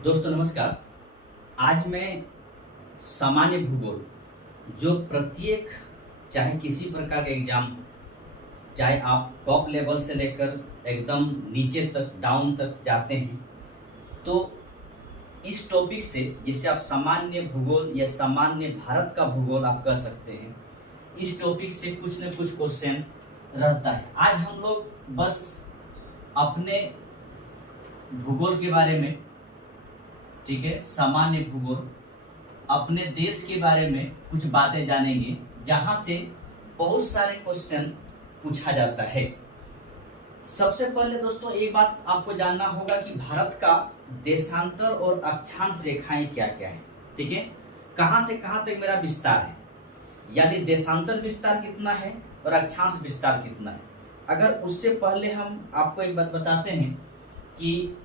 दोस्तों नमस्कार। आज मैं सामान्य भूगोल जो प्रत्येक चाहे किसी प्रकार का एग्जाम हो, चाहे आप टॉप लेवल से लेकर एकदम नीचे तक डाउन तक जाते हैं, तो इस टॉपिक से जिसे आप सामान्य भूगोल या सामान्य भारत का भूगोल आप कह सकते हैं, इस टॉपिक से कुछ न कुछ क्वेश्चन रहता है। आज हम लोग बस अपने भूगोल के बारे में, ठीक है, सामान्य भूगोल अपने देश के बारे में कुछ बातें जानेंगे जहां से बहुत सारे क्वेश्चन पूछा जाता है। सबसे पहले दोस्तों एक बात आपको जानना होगा कि भारत का देशांतर और अक्षांश रेखाएं क्या क्या है। ठीक है, कहां से कहां तक मेरा विस्तार है, यानी देशांतर विस्तार कितना है और अक्षांश विस्तार कितना है। अगर उससे पहले हम आपको एक बात बताते हैं कि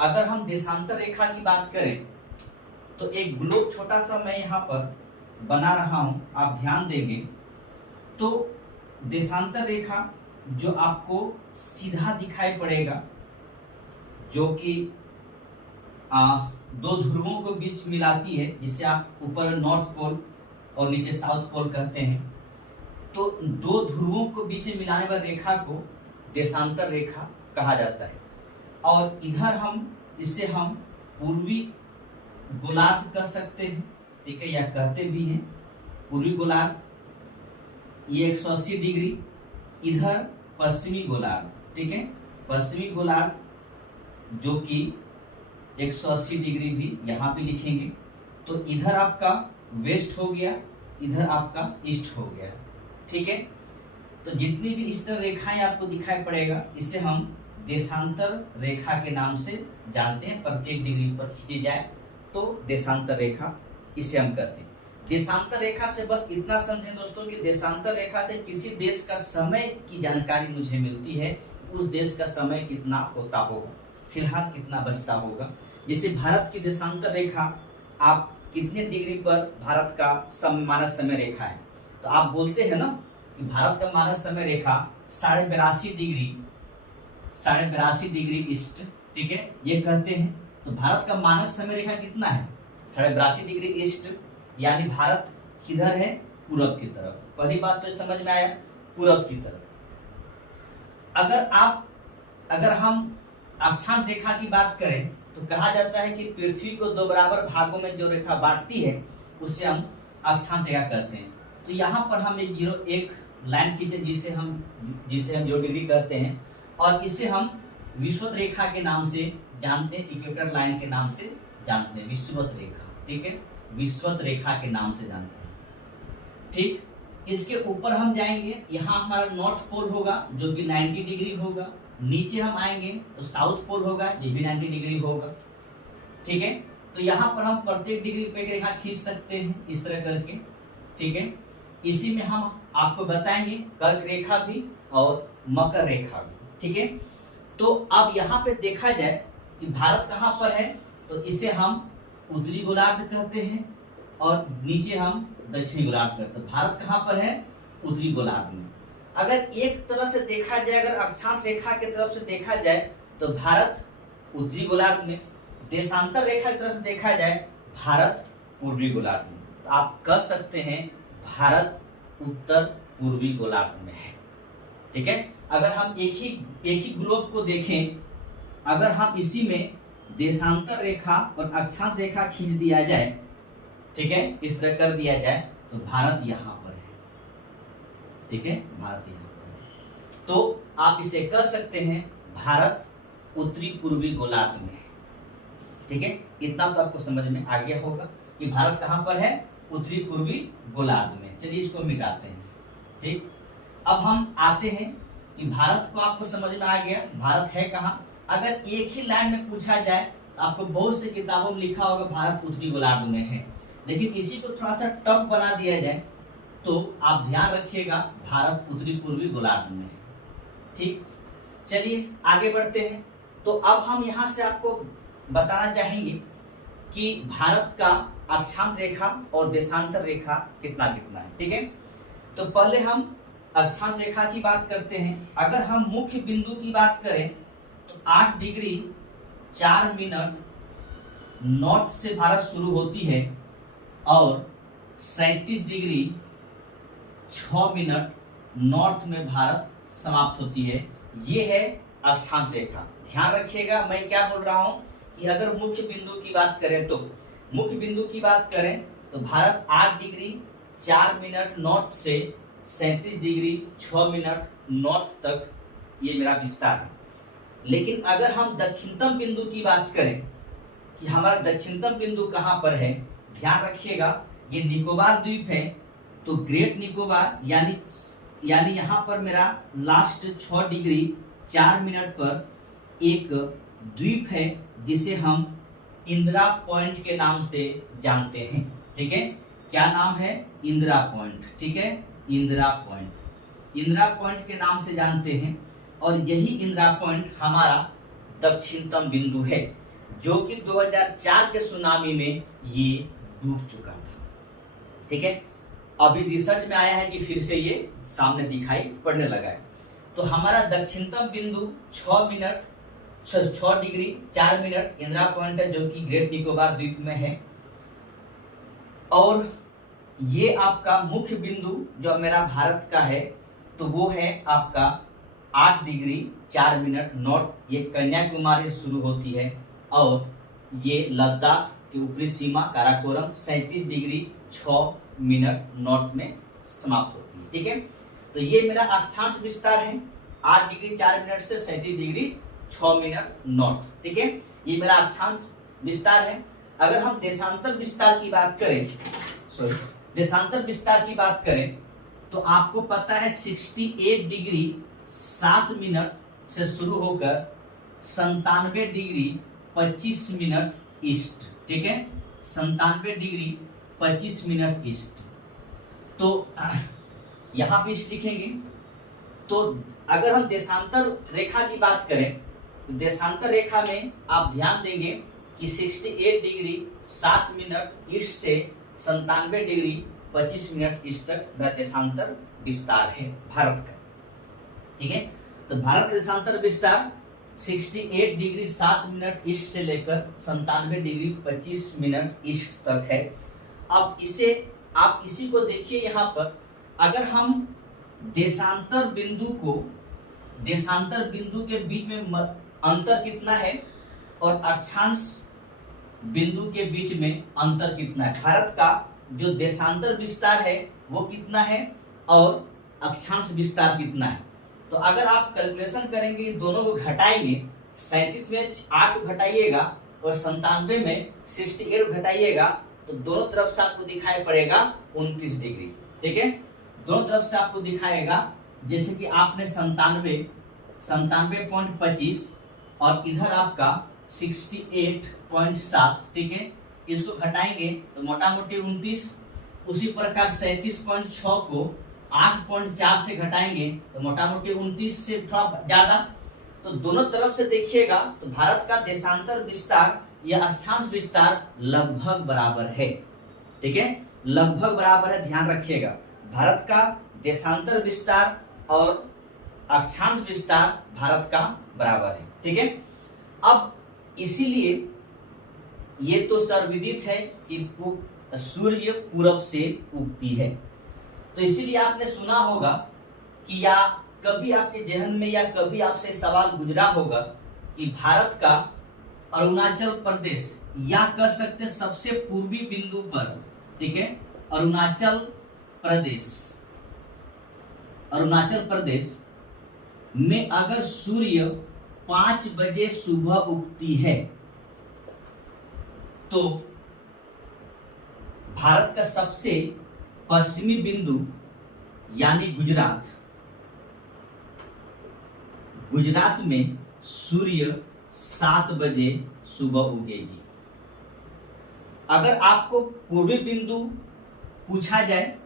अगर हम देशांतर रेखा की बात करें तो एक ग्लोब छोटा सा मैं यहाँ पर बना रहा हूं, आप ध्यान देंगे तो देशांतर रेखा जो आपको सीधा दिखाई पड़ेगा, जो कि दो ध्रुवों को बीच मिलाती है, जिसे आप ऊपर नॉर्थ पोल और नीचे साउथ पोल कहते हैं। तो दो ध्रुवों को बीच में मिलाने वाली रेखा को देशांतर रेखा कहा जाता है। और इधर इसे हम पूर्वी गोलार्ध कह सकते हैं, ठीक है, या कहते भी हैं पूर्वी गोलार्ध, ये 180 डिग्री। इधर पश्चिमी गोलार्ध, ठीक है, पश्चिमी गोलार्ध जो कि 180 डिग्री भी यहाँ पे लिखेंगे। तो इधर आपका वेस्ट हो गया, इधर आपका ईस्ट हो गया, ठीक है। तो जितनी भी इस तरह रेखाएं आपको दिखाई पड़ेगा, इसे हम देशांतर रेखा के नाम से जानते हैं। प्रत्येक डिग्री पर खींची जाए तो देशांतर रेखा, इसे हम कहते हैं। देशांतर रेखा से बस इतना समझें दोस्तों कि देशांतर रेखा से किसी देश का समय की जानकारी मुझे मिलती है, उस देश का समय कितना होता होगा, फिलहाल कितना बचता होगा। जैसे भारत की देशांतर रेखा, आप कितने डिग्री पर भारत का मानक समय रेखा है, तो आप बोलते हैं ना कि भारत का मानक समय रेखा 82.5 डिग्री ईस्ट, ठीक है, ये कहते हैं। तो भारत का मानक समय रेखा कितना है? 82.5 डिग्री ईस्ट, यानी भारत किधर है? पूरब की तरफ। पहली बात तो समझ में आया, पूरब की तरफ। अगर हम अक्षांश रेखा की बात करें तो कहा जाता है कि पृथ्वी को दो बराबर भागों में जो रेखा बांटती है उसे हम अक्षांश रेखा कहते हैं। तो यहाँ पर हम एक लाइन खींचे जिसे हम 0 डिग्री कहते हैं, और इसे हम विषुवत रेखा के नाम से जानते हैं, इक्वेटर लाइन के नाम से जानते हैं, विषुवत रेखा, ठीक है, विषुवत रेखा के नाम से जानते हैं। ठीक, इसके ऊपर हम जाएंगे, यहाँ हमारा नॉर्थ पोल होगा जो कि 90 डिग्री होगा। नीचे हम आएंगे तो साउथ पोल होगा, ये भी 90 डिग्री होगा, ठीक है। तो यहाँ पर हम प्रत्येक डिग्री पे एक रेखा खींच सकते हैं इस तरह करके, ठीक है। इसी में हम आपको बताएंगे कर्क रेखा भी और मकर रेखा भी, ठीक है। तो अब यहाँ पे देखा जाए कि भारत कहाँ पर है, तो इसे हम उत्तरी गोलार्ध कहते हैं और नीचे हम दक्षिणी गोलार्ध कहते हैं। भारत कहाँ पर है? उत्तरी गोलार्ध में। अगर एक तरह से देखा जाए, अगर अक्षांश रेखा की तरफ से देखा जाए तो भारत उत्तरी गोलार्ध में, देशांतर रेखा की तरफ देखा जाए भारत पूर्वी गोलार्ध में। तो आप कह सकते हैं भारत उत्तर पूर्वी गोलार्ध में है, ठीक है। अगर हम एक ही ग्लोब को देखें, अगर हम इसी में देशांतर रेखा और अक्षांश रेखा खींच दिया जाए, ठीक है, इस तरह कर दिया जाए, तो भारत यहाँ पर है, ठीक है, भारत यहाँ पर है। तो आप इसे कह सकते हैं भारत उत्तरी पूर्वी गोलार्ध में है, ठीक है। इतना तो आपको समझ में आ गया होगा कि भारत कहाँ पर है? उत्तरी पूर्वी गोलार्ध में। चलिए इसको मिटाते हैं, ठीक। अब हम आते हैं कि भारत को आपको समझ में आ गया, भारत है कहाँ। अगर एक ही लाइन में पूछा जाए तो आपको बहुत से किताबों में लिखा होगा भारत उत्तरी गोलार्ध में है, लेकिन इसी को थोड़ा सा टफ बना दिया जाए तो आप ध्यान रखिएगा भारत उत्तरी पूर्वी गोलार्ध में है, ठीक। चलिए आगे बढ़ते हैं। तो अब हम यहाँ से आपको बताना चाहेंगे कि भारत का अक्षांश रेखा और देशांतर रेखा कितना कितना है, ठीक है। तो पहले हम अक्षांश रेखा की बात करते हैं। अगर हम मुख्य बिंदु की बात करें तो 8 डिग्री 4 मिनट नॉर्थ से भारत शुरू होती है और 37 डिग्री 6 मिनट नॉर्थ में भारत समाप्त होती है। ये है अक्षांश रेखा। ध्यान रखिएगा मैं क्या बोल रहा हूं कि अगर मुख्य बिंदु की बात करें तो भारत 8 डिग्री 4 मिनट नॉर्थ से 37 डिग्री 6 मिनट नॉर्थ तक ये मेरा विस्तार है। लेकिन अगर हम दक्षिणतम बिंदु की बात करें कि हमारा दक्षिणतम बिंदु कहां पर है, ध्यान रखिएगा ये निकोबार द्वीप है। तो ग्रेट निकोबार यानी यहाँ पर मेरा लास्ट 6 डिग्री 4 मिनट पर एक द्वीप है जिसे हम इंदिरा पॉइंट के नाम से जानते हैं। ठीक है, क्या नाम है? इंदिरा पॉइंट। ठीक है, इंदिरा पॉइंट के नाम से जानते हैं। और यही इंदिरा पॉइंट हमारा दक्षिणतम बिंदु है जो कि 2004 के सुनामी में ये डूब चुका था। ठीक है, अभी रिसर्च में आया है कि फिर से ये सामने दिखाई पड़ने लगा है। तो हमारा दक्षिणतम बिंदु 6 डिग्री 4 मिनट इंदिरा पॉइंट है जो कि ग्रेट निकोबार द्वीप में है। और ये आपका मुख्य बिंदु जो मेरा भारत का है तो वो है आपका 8 डिग्री 4 मिनट नॉर्थ। ये कन्याकुमारी से शुरू होती है और ये लद्दाख की ऊपरी सीमा काराकोरम 37 डिग्री 6 मिनट नॉर्थ में समाप्त होती है। ठीक है, तो ये मेरा अक्षांश विस्तार है 8 डिग्री 4 मिनट से 37 डिग्री 6 मिनट नॉर्थ। ठीक है, ये मेरा अक्षांश विस्तार है। अगर हम देशांतर विस्तार की बात करें तो आपको पता है 68 डिग्री 7 मिनट से शुरू होकर 97 डिग्री 25 मिनट ईस्ट। ठीक है, 97 डिग्री 25 मिनट ईस्ट। तो यहां भी ईस्ट लिखेंगे। तो अगर हम देशांतर रेखा की बात करें तो देशांतर रेखा में आप ध्यान देंगे कि 68 डिग्री 7 मिनट ईस्ट से 97 डिग्री 25 मिनट ईस्ट तक मेरा देशांतर विस्तार है भारत का। ठीक है, तो भारत का देशांतर विस्तार 68 डिग्री 7 मिनट ईस्ट से लेकर 97 डिग्री 25 मिनट ईस्ट तक है। अब आप इसी को देखिए यहाँ पर, अगर हम देशांतर बिंदु के बीच में अंतर कितना है और अक्षांश बिंदु के बीच में अंतर कितना है, भारत का जो देशांतर विस्तार है वो कितना है और अक्षांश विस्तार कितना है। तो अगर आप कैलकुलेशन करेंगे दोनों को घटाएंगे, 37 में 8 को घटाइएगा और 97 में 68 को घटाइएगा तो दोनों तरफ से आपको दिखाई पड़ेगा 29 डिग्री। ठीक है, दोनों तरफ से आपको दिखाएगा जैसे कि आपने 97.25 और इधर आपका 68.7। ठीक है, इसको घटाएंगे तो मोटा मोटी 29। उसी प्रकार 37.6 को 8.4 से घटाएंगे तो मोटा मोटी 29 से थोड़ा ज्यादा। तो दोनों तरफ से देखिएगा तो भारत का देशांतर विस्तार या अक्षांश विस्तार लगभग बराबर है। ठीक है, लगभग बराबर है, ध्यान रखिएगा। भारत का देशांतर विस्तार और अक्षांश विस्तार भारत का बराबर है। ठीक है, अब इसीलिए ये तो सर्वविदित है कि सूर्य पूरब से उगती है। तो इसीलिए आपने सुना होगा कि या कभी आपके जहन में या कभी आपसे सवाल गुजरा होगा कि भारत का अरुणाचल प्रदेश या कह सकते सबसे पूर्वी बिंदु पर, ठीक है, अरुणाचल प्रदेश में अगर सूर्य 5 बजे सुबह उगती है तो भारत का सबसे पश्चिमी बिंदु यानी गुजरात में सूर्य 7 बजे सुबह उगेगी। अगर आपको पूर्वी बिंदु पूछा जाए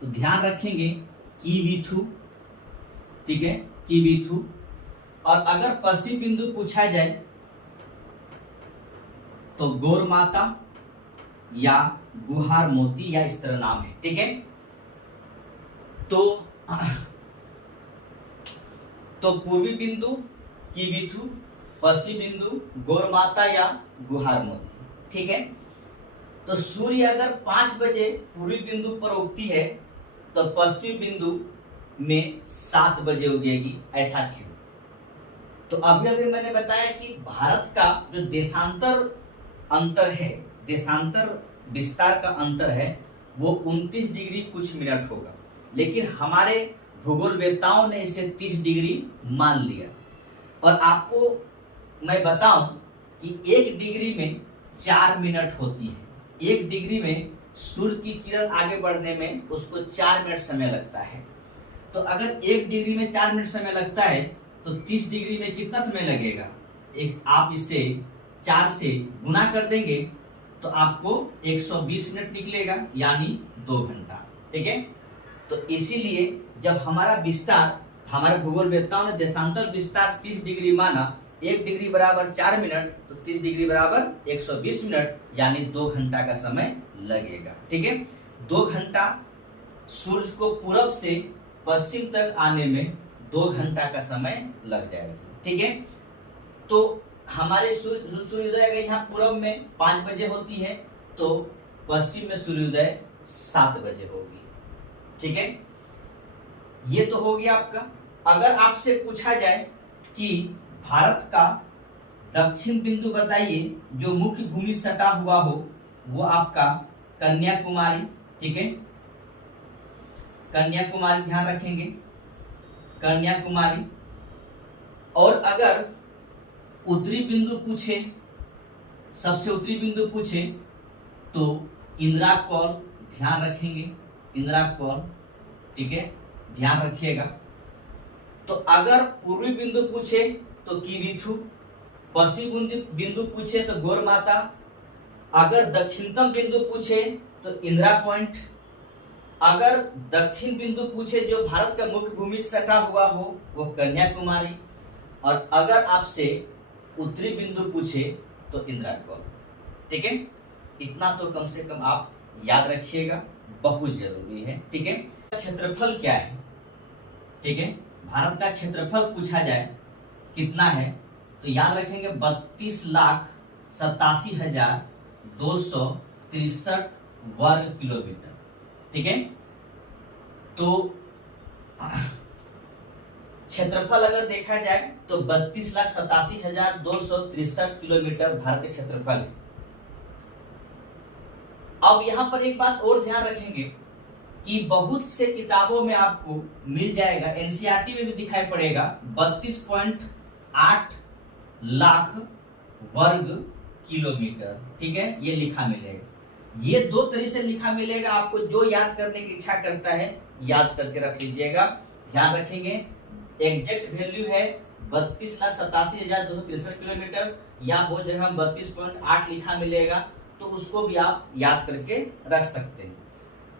तो ध्यान रखेंगे कीवीथु। ठीक है, कीवीथु। और अगर पश्चिम बिंदु पूछा जाए तो गौरमाता या गुहार मोती या इस तरह नाम है। ठीक है, तो पूर्वी बिंदु कीवीथु, पश्चिम बिंदु गौरमाता या गुहार मोती। ठीक है। तो सूर्य अगर 5 बजे पूर्वी बिंदु पर उगती है तो पश्चिमी बिंदु में 7 बजे उगेगी, ऐसा क्यों? तो अभी अभी मैंने बताया कि भारत का जो देशांतर अंतर है, देशांतर विस्तार का अंतर है, वो 29 डिग्री कुछ मिनट होगा, लेकिन हमारे भूगोलवेत्ताओं ने इसे 30 डिग्री मान लिया। और आपको मैं बताऊं कि 1 डिग्री में 4 मिनट होती है। 1 डिग्री में सूर्य की किरण आगे बढ़ने में उसको 4 मिनट समय लगता है। तो अगर 1 डिग्री में 4 मिनट समय लगता है तो 30 डिग्री में कितना समय लगेगा? आप इसे 4 से गुना कर देंगे तो आपको 120 मिनट निकलेगा, यानी 2 घंटा। ठीक है। तो इसीलिए जब हमारा विस्तार, हमारे भूगोलवेत्ताओं ने देशांतर विस्तार 30 डिग्री माना, 1 डिग्री बराबर 4 मिनट, तो 30 डिग्री बराबर 120 मिनट, यानी 2 घंटा का समय लगेगा। ठीक है। 2 घंटा सूर्य को पूरब से पश्चिम तक आने में 2 घंटा का समय लग जाएगा। ठीक है। तो हमारे सूर्योदय अगर यहाँ पूरब में 5 बजे होती है तो पश्चिम में सूर्योदय 7 बजे होगी। ठीक है। ये तो हो गया आपका। अगर आपसे पूछा जाए कि भारत का दक्षिण बिंदु बताइए जो मुख्य भूमि सटा हुआ हो, वो आपका कन्याकुमारी। ठीक है। कन्याकुमारी ध्यान रखेंगे, कन्याकुमारी। और अगर उत्तरी बिंदु पूछे, सबसे उत्तरी बिंदु पूछे तो इंदिरा कौल ध्यान रखेंगे, इंदिरा कौल। ठीक है, ध्यान रखिएगा। तो अगर पूर्वी बिंदु पूछे तो किबिथु, पश्चिम बिंदु पूछे तो गौर माता, अगर दक्षिणतम बिंदु पूछे तो इंदिरा पॉइंट, अगर दक्षिण बिंदु पूछे जो भारत का मुख्य भूमि सटा हुआ हो वो कन्याकुमारी, और अगर आपसे उत्तरी बिंदु पूछे तो इंदिरा कौल। ठीक है। इतना तो कम से कम आप याद रखिएगा, बहुत जरूरी है। ठीक है। क्षेत्रफल क्या है? ठीक है। भारत का क्षेत्रफल पूछा जाए कितना है तो याद रखेंगे 32,87,263 वर्ग किलोमीटर। ठीक है। तो क्षेत्रफल अगर देखा जाए तो 32,87,263 किलोमीटर भारत का क्षेत्रफल है। अब यहां पर एक बात और ध्यान रखेंगे कि बहुत से किताबों में आपको मिल जाएगा, एनसीईआरटी में भी दिखाई पड़ेगा 32.8 लाख वर्ग किलोमीटर। ठीक है, ये लिखा मिलेगा। ये 2 तरीके से लिखा मिलेगा, आपको जो याद करने की इच्छा करता है याद करके रख लीजिएगा। ध्यान रखेंगे एग्जैक्ट वैल्यू है 32,87,263 किलोमीटर, या वो जगह 32.8 लिखा मिलेगा तो उसको भी आप याद करके रख सकते हैं।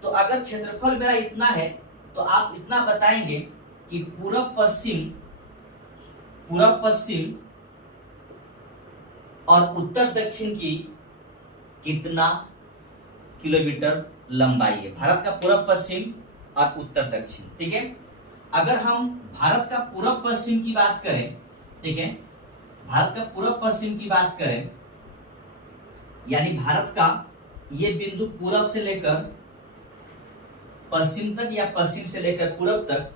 तो अगर क्षेत्रफल मेरा इतना है तो आप इतना बताएंगे कि पूरब पश्चिम और उत्तर दक्षिण की कितना किलोमीटर लंबाई है, भारत का पूरब पश्चिम और उत्तर दक्षिण। ठीक है। अगर हम भारत का पूरब पश्चिम की बात करें, ठीक है, भारत का पूरब पश्चिम की बात करें, यानी भारत का ये बिंदु पूरब से लेकर पश्चिम तक या पश्चिम से लेकर पूरब तक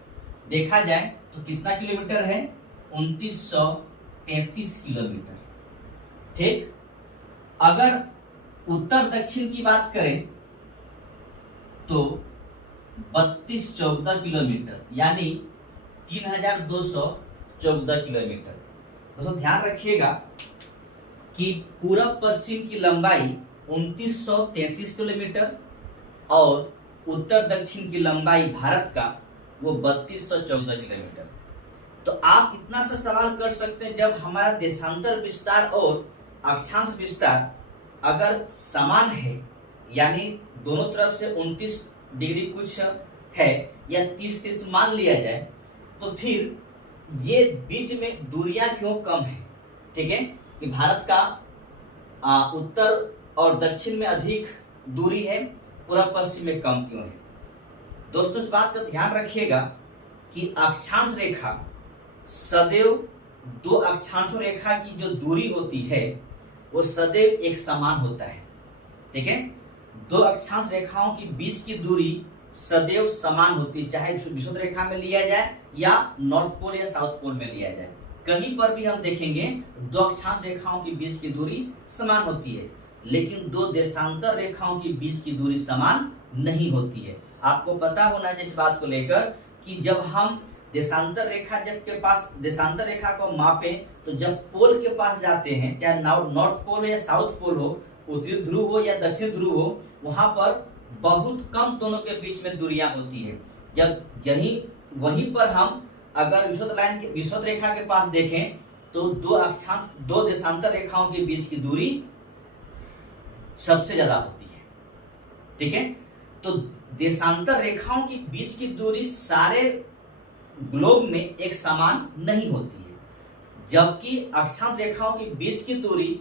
देखा जाए तो कितना किलोमीटर है? 2933 किलोमीटर। ठीक। अगर उत्तर दक्षिण की बात करें तो 3214 किलोमीटर, यानी 3214 किलोमीटर। दोस्तों ध्यान रखिएगा कि पूरब पश्चिम की लंबाई 2933 किलोमीटर और उत्तर दक्षिण की लंबाई भारत का वो 3214 किलोमीटर। तो आप इतना सा सवाल कर सकते हैं, जब हमारा देशांतर विस्तार और अक्षांश विस्तार अगर समान है, यानी दोनों तरफ से 29 डिग्री कुछ है या 30-30 मान लिया जाए, तो फिर ये बीच में दूरियां क्यों कम है? ठीक है, कि भारत का उत्तर और दक्षिण में अधिक दूरी है, पूर्व पश्चिम में कम क्यों है? दोस्तों इस बात का ध्यान रखिएगा कि अक्षांश रेखा सदैव 2 अक्षांशों रेखा की जो दूरी होती है वो सदैव एक समान होता है। ठीक है, दो अक्षांश रेखाओं की बीच की दूरी सदैव समान होती है, चाहे विषुवत रेखा में लिया जाए या नॉर्थ पोल या साउथ पोल में लिया जाए। कहीं पर भी हम देखेंगे दो अक्षांश रेखाओं के बीच की दूरी समान होती है, लेकिन दो देशांतर रेखाओं के बीच की दूरी समान नहीं होती है। आपको पता होना चाहिए इस बात को लेकर कि जब हम देशांतर रेखा देशांतर रेखा को मापें, तो जब पोल के पास जाते हैं, चाहे नॉर्थ पोल हो या साउथ पोल हो, उत्तरी ध्रुव हो या दक्षिण ध्रुव हो, वहां पर बहुत कम दोनों के बीच में दूरियां होती है। जब वहीं पर हम अगर विषुवत रेखा के पास देखें तो दो देशांतर रेखाओं के बीच की दूरी सबसे ज्यादा होती है। ठीक है, तो देशांतर रेखाओं के बीच की दूरी सारे ग्लोब में एक समान नहीं होती है, जबकि अक्षांश रेखाओं के बीच की दूरी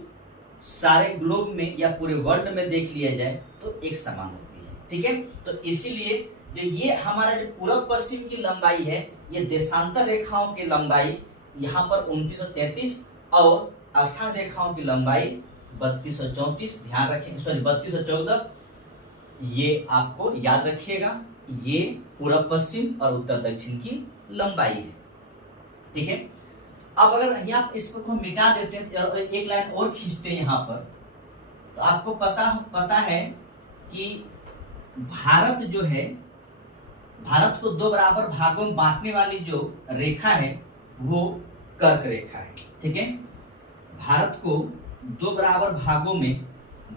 सारे ग्लोब में या पूरे वर्ल्ड में देख लिया जाए तो एक समान होती है। ठीक है, तो इसीलिए जो ये हमारा जो पूर्व पश्चिम की लंबाई है, ये देशांतर रेखाओं की लंबाई यहाँ पर 2933 और अक्षांश रेखाओं की लंबाई 3234, ध्यान रखें, सॉरी 3214, ये आपको याद रखिएगा। ये पूर्व पश्चिम और उत्तर दक्षिण की लंबाई है। ठीक है, अब अगर यहाँ इसको मिटा देते हैं, एक लाइन और खींचते हैं यहाँ पर, तो आपको पता है कि भारत जो है, भारत को दो बराबर भागों में बांटने वाली जो रेखा है वो कर्क रेखा है। ठीक है, भारत को दो बराबर भागों में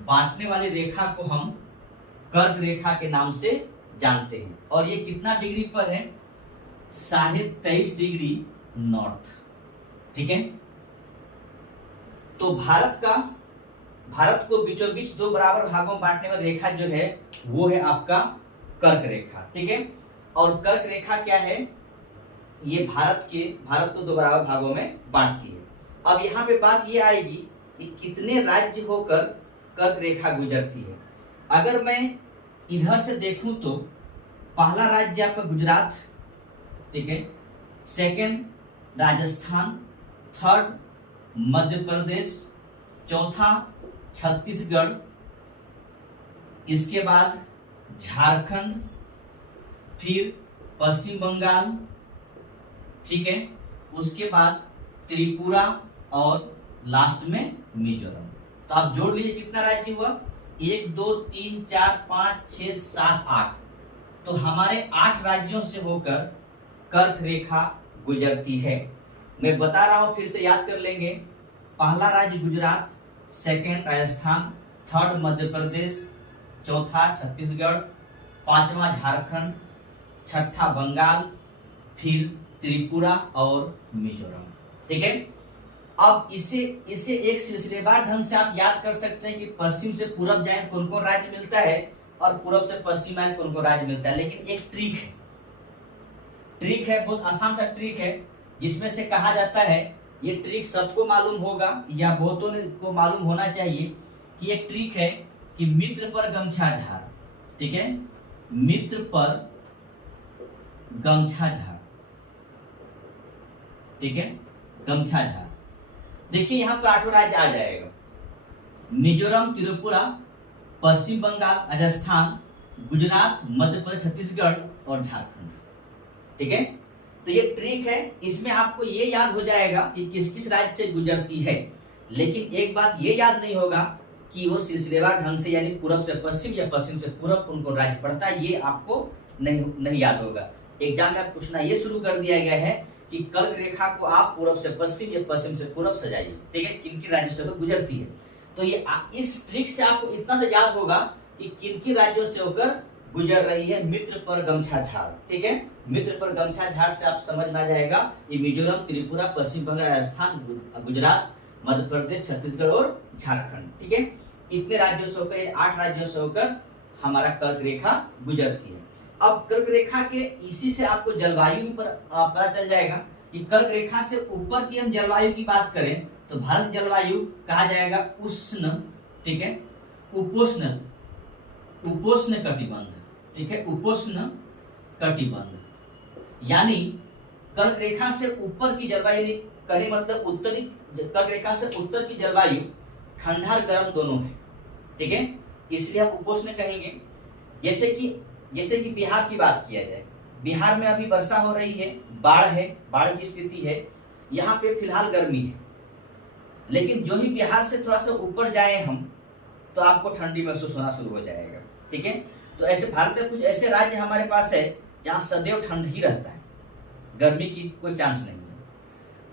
बांटने वाली रेखा को हम कर्क रेखा के नाम से जानते हैं, और ये कितना डिग्री पर है? 23.5 डिग्री नॉर्थ। ठीक है, तो भारत को बीचों बीच दो बराबर भागों में बांटने वाली रेखा जो है वो है आपका कर्क रेखा। ठीक है, और कर्क रेखा क्या है? ये भारत को दो बराबर भागों में बांटती है। अब यहाँ पे बात ये आएगी कि कितने राज्य होकर कर्क रेखा गुजरती है। अगर मैं इधर से देखूं तो पहला राज्य आपका गुजरात, ठीक है, सेकंड राजस्थान, थर्ड मध्य प्रदेश, चौथा छत्तीसगढ़, इसके बाद झारखंड, फिर पश्चिम बंगाल, ठीक है, उसके बाद त्रिपुरा और लास्ट में मिजोरम। तो आप जोड़ लीजिए कितना राज्य हुआ? 1 2 3 4 5 6 7 8। तो हमारे 8 राज्यों से होकर कर्क रेखा गुजरती है। मैं बता रहा हूं, फिर से याद कर लेंगे। पहला राज्य गुजरात, सेकंड राजस्थान, थर्ड मध्य प्रदेश, चौथा छत्तीसगढ़, पांचवा झारखंड, छठा बंगाल, फिर त्रिपुरा और मिजोरम। ठीक है, अब इसे एक सिलसिलेवार ढंग से आप याद कर सकते हैं कि पश्चिम से पूरब जाए कौन कौन राज्य मिलता है और पूरब से पश्चिम आए कौन कौन राज्य मिलता है। लेकिन एक ट्रिक है, बहुत आसान सा ट्रिक है, जिसमें से कहा जाता है, ये ट्रिक सबको मालूम होगा या बहुतों को मालूम होना चाहिए कि एक ट्रिक है कि मित्र पर गमछा झाड़। ठीक है, मित्र पर गमछा झाड़, ठीक है, गमछा झाड़। देखिए यहाँ पर 8 राज्य आ जाएगा, मिजोरम, त्रिपुरा, पश्चिम बंगाल, राजस्थान, गुजरात, मध्य प्रदेश, छत्तीसगढ़ और झारखंड। ठीक है, तो ये ट्रिक है, इसमें आपको ये याद हो जाएगा कि किस किस राज्य से गुजरती है। लेकिन एक बात ये याद नहीं होगा कि वो सिलसिलेवार ढंग से, यानी पूरब से पश्चिम या पश्चिम से पूरब उनको राज्य पड़ता है, ये आपको नहीं याद होगा। एग्जाम में आपको पूछना ये शुरू कर दिया गया है कि कर्क रेखा को आप पूरब से पश्चिम या पश्चिम से पूरब सजाइए। ठीक है, किन किन राज्यों से होकर गुजरती है। तो ये इस ट्रिक से आपको इतना से याद होगा कि किन किन राज्यों से होकर गुजर रही है मित्र पर गमछा झाड़। ठीक है, मित्र पर गमछा झाड़ से आप समझ में आ जाएगा ये मिजोरम, त्रिपुरा, पश्चिम बंगाल, राजस्थान, गुजरात, मध्य प्रदेश, छत्तीसगढ़ और झारखंड। ठीक है, इतने राज्यों से होकर, 8 राज्यों से होकर हमारा कर्क रेखा गुजरती है। अब कर्क रेखा के इसी से आपको जलवायु पर पता चल जाएगा कि कर्क रेखा से ऊपर की हम जलवायु की बात करें तो भारत जलवायु कहा जाएगा उष्ण, ठीक है, उपोष्ण कटिबंध। ठीक है, उपोष्ण कटिबंध, यानी कर्क रेखा से ऊपर की जलवायु, करें मतलब उत्तरी, कर्क रेखा से उत्तर की जलवायु ठंडा और गर्म दोनों है, ठीक है, इसलिए हम उपोष्ण कहेंगे। जैसे कि बिहार की बात किया जाए, बिहार में अभी वर्षा हो रही है, बाढ़ की स्थिति है, यहाँ पे फिलहाल गर्मी है, लेकिन जो ही बिहार से थोड़ा सा ऊपर जाए हम तो आपको ठंडी महसूस होना शुरू हो जाएगा, ठीक है। तो ऐसे भारत के कुछ ऐसे राज्य हमारे पास है जहाँ सदैव ठंड ही रहता है, गर्मी की कोई चांस नहीं है।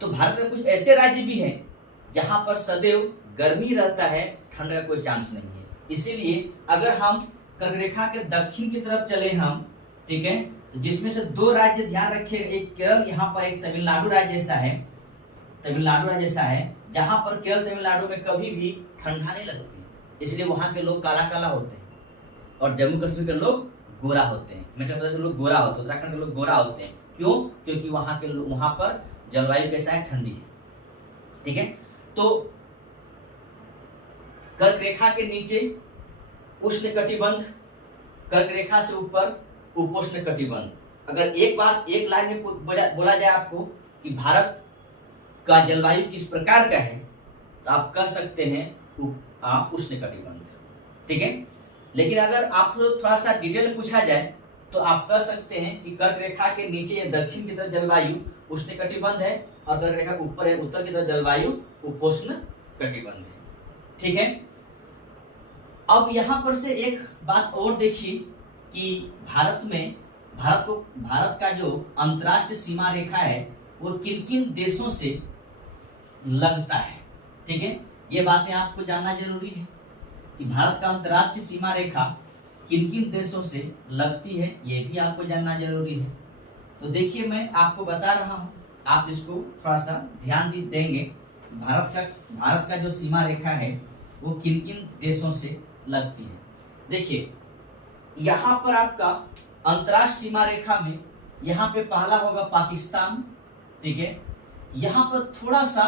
तो भारत के कुछ ऐसे राज्य भी हैं जहाँ पर सदैव गर्मी रहता है, ठंड का कोई चांस नहीं है। इसीलिए अगर हम कर्क रेखा के दक्षिण की तरफ चले हम, ठीक है, तो जिसमें से दो राज्य ध्यान रखिए, एक केरल, यहाँ पर एक तमिलनाडु राज्य ऐसा है, जहाँ पर केरल तमिलनाडु में कभी भी ठंडा नहीं लगती, इसलिए वहाँ के लोग काला काला होते हैं और जम्मू कश्मीर के लोग गोरा होते हैं, मध्य प्रदेश के लोग गोरा होते हैं, उत्तराखंड के लोग गोरा होते हैं। क्यों? क्योंकि वहाँ पर जलवायु कैसा है, ठंडी है, ठीक है। तो कर्क रेखा के नीचे उष्ण कटिबंध, कर्क रेखा से ऊपर उपोष्ण कटिबंध। अगर एक लाइन में बोला जाए आपको कि भारत का जलवायु किस प्रकार का है, तो आप कह सकते हैं उष्ण कटिबंध, ठीक है। लेकिन अगर आपको थोड़ा सा डिटेल पूछा जाए तो आप कह सकते हैं कि कर्क रेखा के नीचे या दक्षिण की तरफ जलवायु उष्ण कटिबंध है और कर्क रेखा के ऊपर है उत्तर की तरफ जलवायु उपोष्ण कटिबंध है, ठीक है। अब यहाँ पर से एक बात और देखिए कि भारत का जो अंतर्राष्ट्रीय सीमा रेखा है वो किन किन देशों से लगता है, ठीक है। ये बातें आपको जानना जरूरी है कि भारत का अंतर्राष्ट्रीय सीमा रेखा किन किन देशों से लगती है, ये भी आपको जानना जरूरी है। तो देखिए मैं आपको बता रहा हूँ, आप इसको थोड़ा सा ध्यान देंगे। भारत का जो सीमा रेखा है वो किन किन देशों से लगती है। देखिए यहाँ पर आपका अंतर्राष्ट्रीय सीमा रेखा में यहाँ पे पहला होगा पाकिस्तान, ठीक है। यहाँ पर थोड़ा सा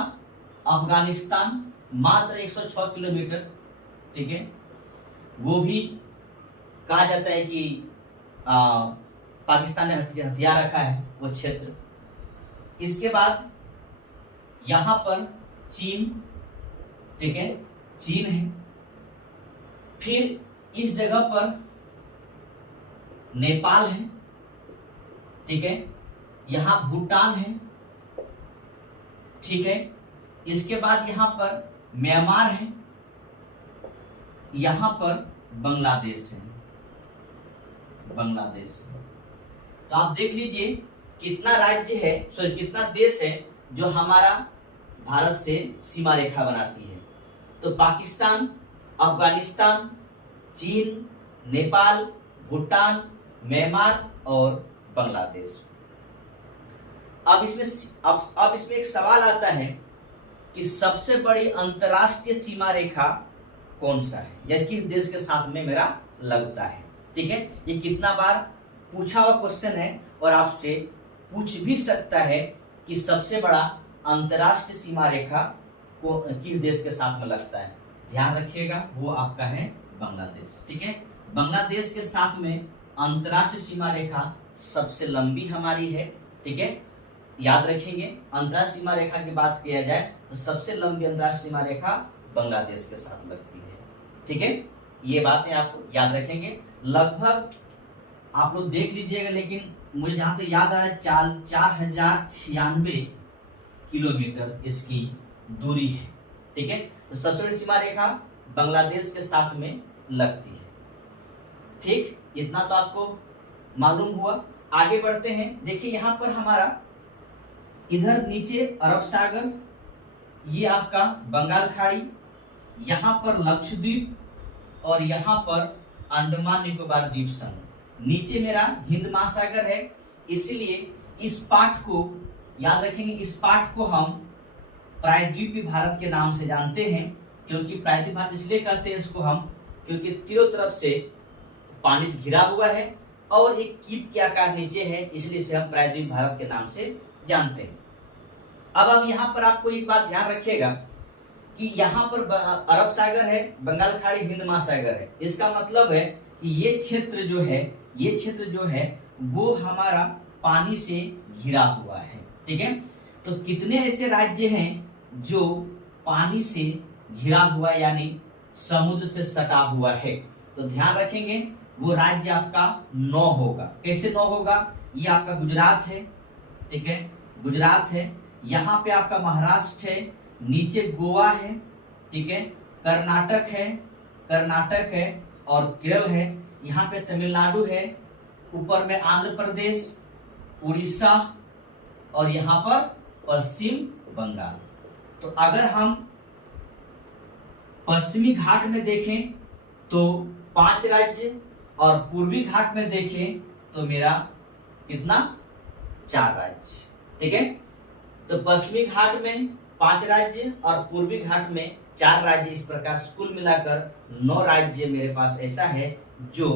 अफगानिस्तान, मात्र 106 किलोमीटर, ठीक है। वो भी कहा जाता है कि पाकिस्तान ने हथियार रखा है वो क्षेत्र। इसके बाद यहाँ पर चीन, ठीक है, चीन है। फिर इस जगह पर नेपाल है, ठीक है, यहाँ भूटान है, ठीक है। इसके बाद यहाँ पर म्यांमार है, यहाँ पर बांग्लादेश है, तो आप देख लीजिए कितना राज्य है, कितना देश है जो हमारा भारत से सीमा रेखा बनाती है। तो पाकिस्तान, अफगानिस्तान, चीन, नेपाल, भूटान, म्यांमार और बांग्लादेश। अब इसमें एक सवाल आता है कि सबसे बड़ी अंतर्राष्ट्रीय सीमा रेखा कौन सा है या किस देश के साथ में मेरा लगता है, ठीक है। ये कितना बार पूछा हुआ क्वेश्चन है और आपसे पूछ भी सकता है कि सबसे बड़ा अंतर्राष्ट्रीय सीमा रेखा को किस देश के साथ में लगता है। ध्यान रखिएगा वो आपका है बांग्लादेश, ठीक है। बांग्लादेश के साथ में अंतर्राष्ट्रीय सीमा रेखा सबसे लंबी हमारी है, ठीक है। याद रखेंगे अंतर्राष्ट्रीय सीमा रेखा की बात किया जाए तो सबसे लंबी अंतर्राष्ट्रीय सीमा रेखा बांग्लादेश के साथ लगती है, ठीक है। ये बातें आप याद रखेंगे। लगभग आप लोग देख लीजिएगा, लेकिन मुझे जहां तक याद आ रहा है 4096 किलोमीटर इसकी दूरी है, ठीक है। तो सबसे बड़ी सीमा रेखा बांग्लादेश के साथ में लगती है, ठीक। इतना तो आपको मालूम हुआ। आगे बढ़ते हैं। देखिए यहाँ पर हमारा इधर नीचे अरब सागर, ये आपका बंगाल खाड़ी, यहाँ पर लक्षद्वीप और यहाँ पर अंडमान निकोबार द्वीप समूह। नीचे मेरा हिंद महासागर है, इसलिए इस पार्ट को याद रखेंगे। इस पार्ट को हम प्रायद्वीपीय भारत के नाम से जानते हैं, क्योंकि प्रायद्वीपीय भारत इसलिए कहते हैं इसको हम, क्योंकि तीनों तरफ से पानी से घिरा हुआ है और एक कीप के आकार नीचे है, इसलिए इसे हम प्रायद्वीपीय भारत के नाम से जानते हैं। अब यहाँ पर आपको एक बात ध्यान रखिएगा कि यहाँ पर अरब सागर है, बंगाल खाड़ी, हिंद महासागर है। इसका मतलब है कि ये क्षेत्र जो है वो हमारा पानी से घिरा हुआ है, ठीक है। तो कितने ऐसे राज्य हैं जो पानी से घिरा हुआ यानी समुद्र से सटा हुआ है। तो ध्यान रखेंगे वो राज्य आपका 9 होगा। कैसे 9 होगा? ये आपका गुजरात है, ठीक है, गुजरात है, यहाँ पे आपका महाराष्ट्र है, नीचे गोवा है, ठीक है, कर्नाटक है और केरल है, यहाँ पे तमिलनाडु है, ऊपर में आंध्र प्रदेश, उड़ीसा और यहाँ पर पश्चिम बंगाल। तो अगर हम पश्चिमी घाट में देखें तो 5 राज्य और पूर्वी घाट में देखें तो मेरा कितना 4 राज्य, ठीक है। तो पश्चिमी घाट में 5 राज्य और पूर्वी घाट में 4 राज्य, इस प्रकार कुल मिलाकर 9 राज्य मेरे पास ऐसा है जो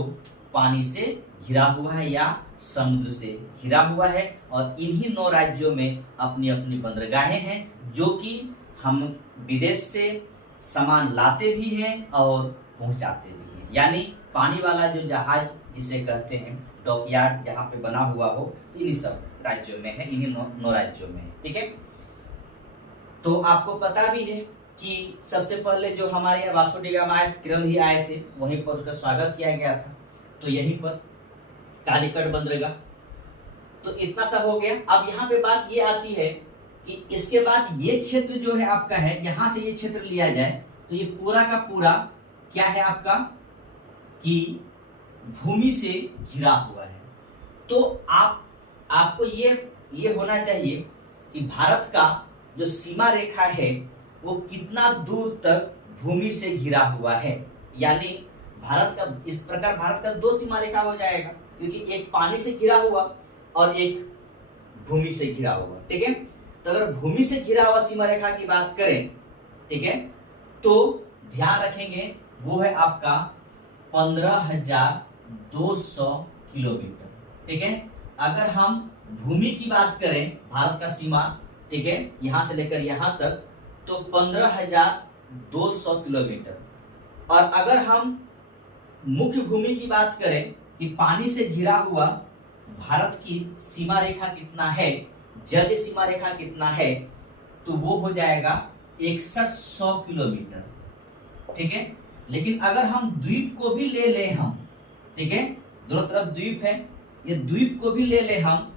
पानी से घिरा हुआ है या समुद्र से घिरा हुआ है। और इन्हीं 9 राज्यों में अपनी अपनी बंदरगाहें हैं जो कि हम विदेश से सामान लाते भी हैं और पहुंचाते भी हैं। यानी पानी वाला जो जहाज जिसे कहते हैं डॉकयार्ड जहाँ पे बना हुआ हो, इन्हीं सब राज्यों में है, इन्हीं 9 राज्यों में है, ठीक है। तो आपको पता भी है कि सबसे पहले जो हमारे यहाँ वास्को डी गामा आए, केरल ही आए थे, वहीं पर उसका स्वागत किया गया था। तो यहीं पर कालीकट बंदरगाह। तो इतना सब हो गया। अब यहाँ पे बात ये आती है कि इसके बाद ये क्षेत्र जो है आपका है, यहाँ से ये क्षेत्र लिया जाए तो ये पूरा का पूरा क्या है आपका कि भूमि से घिरा हुआ है। तो आपको ये होना चाहिए कि भारत का जो सीमा रेखा है वो कितना दूर तक भूमि से घिरा हुआ है। यानी भारत का इस प्रकार भारत का 2 सीमा रेखा हो जाएगा, क्योंकि एक पानी से घिरा हुआ और एक भूमि से घिरा हुआ, ठीक है। तो अगर भूमि से घिरा हुआ सीमा रेखा की बात करें, ठीक है, तो ध्यान रखेंगे वो है आपका 15,200 किलोमीटर, ठीक है। अगर हम भूमि की बात करें भारत का सीमा, ठीक है, यहां से लेकर यहां तक, तो 15,200 किलोमीटर। और अगर हम मुख्य भूमि की बात करें कि पानी से घिरा हुआ भारत की सीमा रेखा कितना है, जल सीमा रेखा कितना है, तो वो हो जाएगा 6100 किलोमीटर, ठीक है। लेकिन अगर हम द्वीप को भी ले ले हम, ठीक है, दोनों तरफ द्वीप है, ये द्वीप को भी ले ले हम,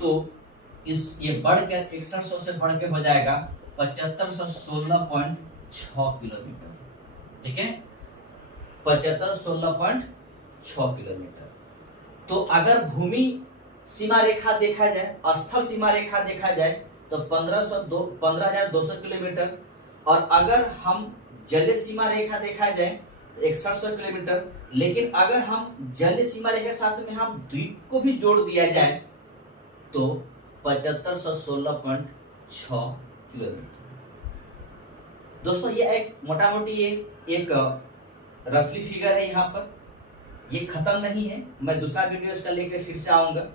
तो ये बढ़कर 6100 से बढ़ के हो जाएगा 7516.6 किलोमीटर, ठीक है, 7516.6 किलोमीटर। तो अगर भूमि सीमा रेखा देखा जाए, स्थल सीमा रेखा देखा जाए तो 15,200 किलोमीटर। और अगर हम जल सीमा रेखा देखा जाए तो 6100 किलोमीटर। लेकिन अगर हम जल सीमा रेखा के साथ में हम द्वीप को भी जोड़ दिया जाए तो 7516.6 किलोमीटर। दोस्तों ये एक मोटा मोटी ये एक रफली फिगर है, यहाँ पर ये खत्म नहीं है। मैं दूसरा वीडियो इसका लेकर फिर से आऊंगा।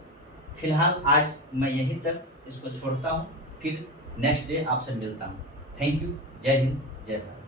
फिलहाल आज मैं यहीं तक इसको छोड़ता हूँ, फिर नेक्स्ट डे आपसे मिलता हूँ। Thank you. जय हिंद, जय भारत।